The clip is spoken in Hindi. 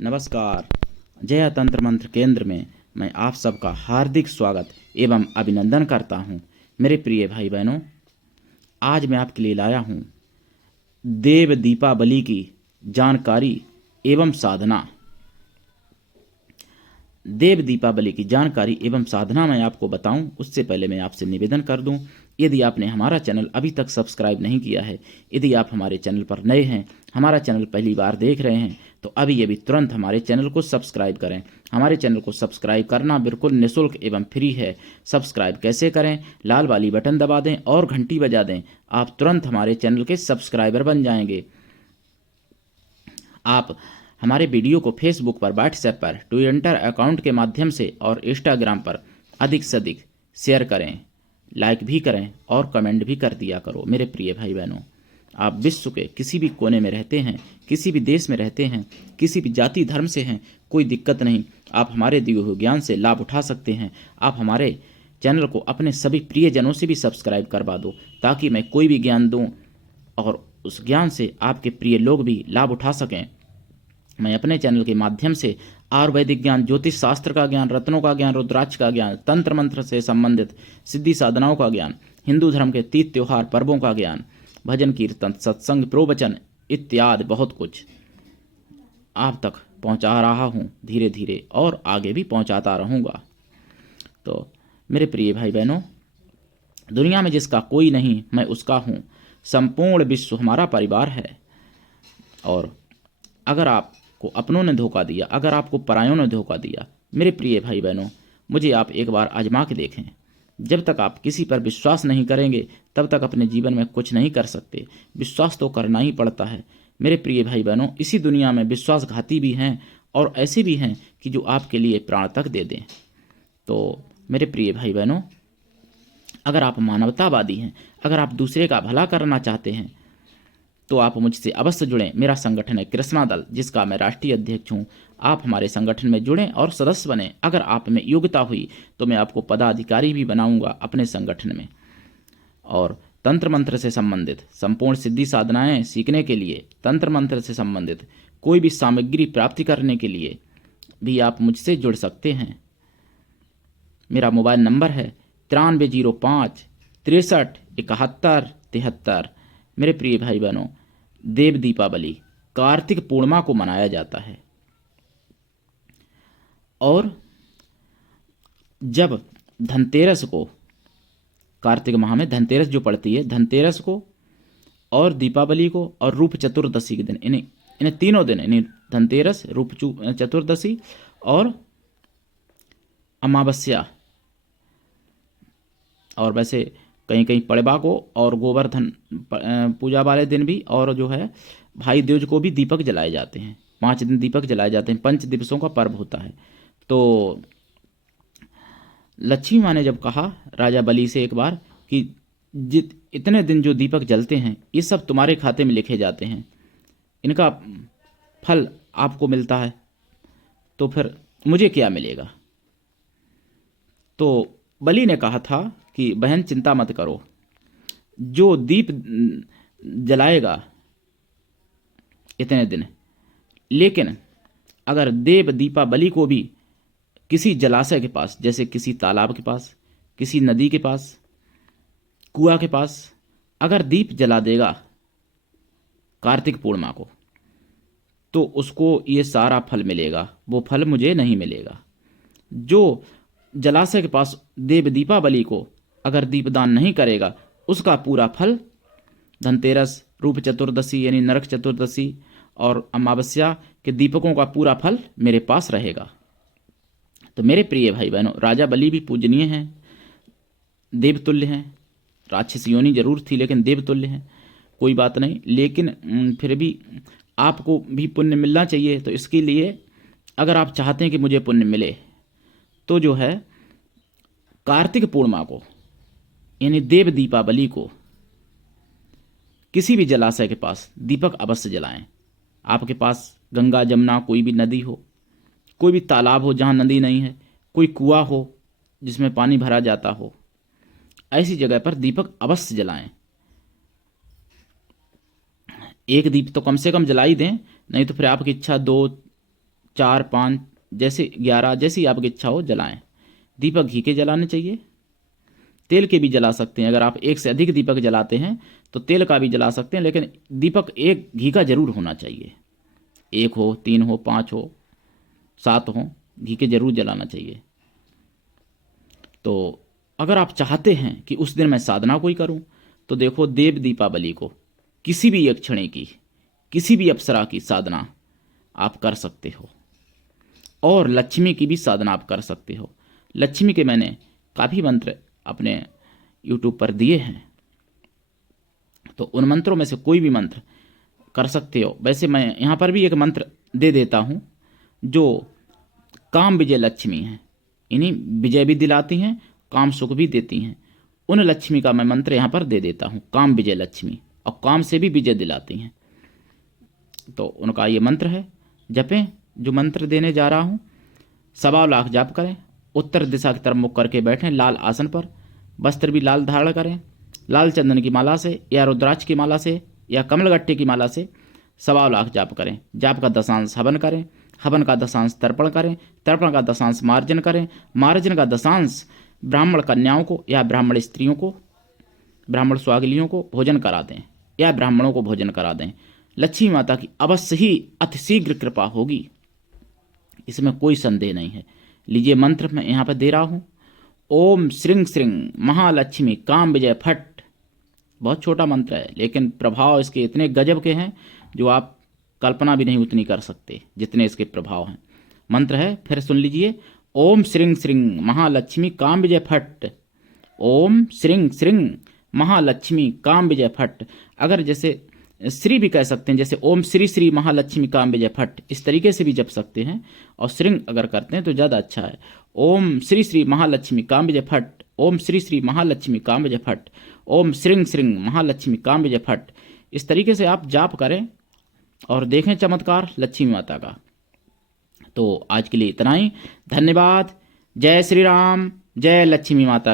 नमस्कार। जया तंत्र मंत्र केंद्र में मैं आप सबका हार्दिक स्वागत एवं अभिनंदन करता हूँ। मेरे प्रिय भाई बहनों, आज मैं आपके लिए लाया हूँ देव दीपावली की जानकारी एवं साधना। देव दीपावली की जानकारी एवं साधना मैं आपको बताऊं, उससे पहले मैं आपसे निवेदन कर दूं, यदि आपने हमारा चैनल अभी तक सब्सक्राइब नहीं किया है, यदि आप हमारे चैनल पर नए हैं, हमारा चैनल पहली बार देख रहे हैं, तो अभी तुरंत हमारे चैनल को सब्सक्राइब करें। हमारे चैनल को सब्सक्राइब करना बिल्कुल निःशुल्क एवं फ्री है। सब्सक्राइब कैसे करें? लाल वाली बटन दबा दें और घंटी बजा दें। आप तुरंत हमारे चैनल के सब्सक्राइबर बन जाएंगे। आप हमारे वीडियो को फेसबुक पर, व्हाट्सएप पर, ट्विटर अकाउंट के माध्यम से और इंस्टाग्राम पर अधिक से अधिक शेयर करें, लाइक भी करें और कमेंट भी कर दिया करो। मेरे प्रिय भाई बहनों, आप विश्व के किसी भी कोने में रहते हैं, किसी भी देश में रहते हैं, किसी भी जाति धर्म से हैं, कोई दिक्कत नहीं। आप हमारे दिए हुए ज्ञान से लाभ उठा सकते हैं। आप हमारे चैनल को अपने सभी प्रियजनों से भी सब्सक्राइब करवा दो, ताकि मैं कोई भी ज्ञान दूं और उस ज्ञान से आपके प्रिय लोग भी लाभ उठा सकें। मैं अपने चैनल के माध्यम से आयुर्वेदिक ज्ञान, ज्योतिष शास्त्र का ज्ञान, रत्नों का ज्ञान, रुद्राक्ष का ज्ञान, तंत्र मंत्र से संबंधित सिद्धि साधनाओं का ज्ञान, हिंदू धर्म के तीज त्योहार पर्वों का ज्ञान, भजन कीर्तन, सत्संग, प्रवचन इत्यादि बहुत कुछ आप तक पहुंचा रहा हूं धीरे धीरे, और आगे भी पहुंचाता रहूंगा। तो मेरे प्रिय भाई बहनों, दुनिया में जिसका कोई नहीं मैं उसका हूं। संपूर्ण विश्व हमारा परिवार है। और अगर आपको अपनों ने धोखा दिया, अगर आपको परायों ने धोखा दिया, मेरे प्रिय भाई बहनों, मुझे आप एक बार आजमा के देखें। जब तक आप किसी पर विश्वास नहीं करेंगे, तब तक अपने जीवन में कुछ नहीं कर सकते। विश्वास तो करना ही पड़ता है। मेरे प्रिय भाई बहनों, इसी दुनिया में विश्वासघाती भी हैं और ऐसे भी हैं कि जो आपके लिए प्राण तक दे दें। तो मेरे प्रिय भाई बहनों, अगर आप मानवतावादी हैं, अगर आप दूसरे का भला करना चाहते हैं, तो आप मुझसे अवश्य जुड़ें। मेरा संगठन है कृष्णा दल, जिसका मैं राष्ट्रीय अध्यक्ष हूं। आप हमारे संगठन में जुड़ें और सदस्य बने। अगर आप में योग्यता हुई तो मैं आपको पदाधिकारी भी बनाऊंगा अपने संगठन में। और तंत्र मंत्र से संबंधित संपूर्ण सिद्धि साधनाएं सीखने के लिए, तंत्र मंत्र से संबंधित कोई भी सामग्री प्राप्ति करने के लिए भी आप मुझसे जुड़ सकते हैं। मेरा मोबाइल नंबर है 9305 63 71 73। मेरे प्रिय भाई बहनों, देव दीपावली कार्तिक पूर्णिमा को मनाया जाता है। और जब धनतेरस को, कार्तिक माह में धनतेरस जो पड़ती है, धनतेरस को और दीपावली को और रूप चतुर्दशी के दिन, इन्हें तीनों दिन, इन्हें धनतेरस, रूप चतुर्दशी और अमावस्या, और वैसे कहीं कहीं पड़वा को और गोवर्धन पूजा वाले दिन भी, और जो है भाई दूज को भी दीपक जलाए जाते हैं। 5 दिन दीपक जलाए जाते हैं। 5 दिवसों का पर्व होता है। तो लक्ष्मी माँ ने जब कहा राजा बलि से एक बार कि इतने दिन जो दीपक जलते हैं, ये सब तुम्हारे खाते में लिखे जाते हैं, इनका फल आपको मिलता है, तो फिर मुझे क्या मिलेगा? तो बलि ने कहा था कि बहन चिंता मत करो, जो दीप जलाएगा इतने दिन, लेकिन अगर देव दीपावली को भी किसी जलाशय के पास, जैसे किसी तालाब के पास, किसी नदी के पास, कुआं के पास अगर दीप जला देगा कार्तिक पूर्णिमा को, तो उसको ये सारा फल मिलेगा। वो फल मुझे नहीं मिलेगा। जो जलाशय के पास देव दीपावली को अगर दीपदान नहीं करेगा, उसका पूरा फल धनतेरस, रूप चतुर्दशी यानी नरक चतुर्दशी और अमावस्या के दीपकों का पूरा फल मेरे पास रहेगा। तो मेरे प्रिय भाई बहनों, राजा बलि भी पूजनीय हैं, देवतुल्य हैं। राक्षस योनि जरूर थी, लेकिन देवतुल्य हैं, कोई बात नहीं। लेकिन फिर भी आपको भी पुण्य मिलना चाहिए। तो इसके लिए अगर आप चाहते हैं कि मुझे पुण्य मिले, तो जो है कार्तिक पूर्णिमा को यानी देव दीपावली को किसी भी जलाशय के पास दीपक अवश्य जलाएं। आपके पास गंगा, जमुना, कोई भी नदी हो, कोई भी तालाब हो जहां नदी नहीं है, कोई कुआं हो जिसमें पानी भरा जाता हो, ऐसी जगह पर दीपक अवश्य जलाएं। एक दीप तो कम से कम जला ही दें, नहीं तो फिर आपकी इच्छा 2, 4, 5 जैसे 11 जैसी आपकी इच्छा हो जलाएं। दीपक घी के जलाने चाहिए, तेल के भी जला सकते हैं। अगर आप एक से अधिक दीपक जलाते हैं तो तेल का भी जला सकते हैं, लेकिन दीपक एक घी का जरूर होना चाहिए। 1 हो, 3 हो, 5 हो, 7 हो, घी के जरूर जलाना चाहिए। तो अगर आप चाहते हैं कि उस दिन मैं साधना कोई करूं, तो देखो देव दीपावली को किसी भी यक्षिणी की, किसी भी अप्सरा की साधना आप कर सकते हो, और लक्ष्मी की भी साधना आप कर सकते हो। लक्ष्मी के मैंने काफ़ी मंत्र अपने YouTube पर दिए हैं, तो उन मंत्रों में से कोई भी मंत्र कर सकते हो। वैसे मैं यहाँ पर भी एक मंत्र दे देता हूँ जो काम विजय लक्ष्मी हैं, इन्हीं विजय भी दिलाती हैं, काम सुख भी देती हैं। उन लक्ष्मी का मैं मंत्र यहाँ पर दे देता हूँ, काम विजय लक्ष्मी, और काम से भी विजय दिलाती हैं। तो उनका ये मंत्र है, जपें। जो मंत्र देने जा रहा हूँ, 1.25 लाख जाप करें, उत्तर दिशा की तरफ मुख करके बैठें, लाल आसन पर, वस्त्र भी लाल धारण करें, लाल चंदन की माला से या रुद्राक्ष की माला से या कमलगट्टे की माला से 1.25 लाख जाप करें। जाप का दशांश हवन करें, हवन का दशांश तर्पण करें, तर्पण का दशांश मार्जन करें, मार्जन का दशांश ब्राह्मण कन्याओं को या ब्राह्मण स्त्रियों को, ब्राह्मण स्वागलियों को भोजन करा दें या ब्राह्मणों को भोजन करा दें। लक्ष्मी माता की अवश्य ही अतिशीघ्र कृपा होगी, इसमें कोई संदेह नहीं है। लीजिए मंत्र मैं यहाँ पर दे रहा हूँ। ओम श्रीं श्रीं महालक्ष्मी काम विजय फट। बहुत छोटा मंत्र है, लेकिन प्रभाव इसके इतने गजब के हैं जो आप कल्पना भी नहीं उतनी कर सकते जितने इसके प्रभाव हैं। मंत्र है, फिर सुन लीजिए। ओम श्रीं श्रीं महालक्ष्मी काम विजय फट। ओम श्रीं श्रीं महालक्ष्मी काम विजय फट। अगर जैसे श्री भी कह सकते हैं, जैसे ओम श्री श्री महालक्ष्मी काम विजय फट, इस तरीके से भी जप सकते हैं। और श्रीं अगर करते हैं तो ज़्यादा अच्छा है। ओम श्री श्री महालक्ष्मी काम विजय फट। ओम श्री श्री महालक्ष्मी काम विजय फट। ओम श्रीं श्रीं महालक्ष्मी काम विजय फट। इस तरीके से आप जाप करें और देखें चमत्कार लक्ष्मी माता का। तो आज के लिए इतना ही। धन्यवाद। जय श्री राम, जय लक्ष्मी माता।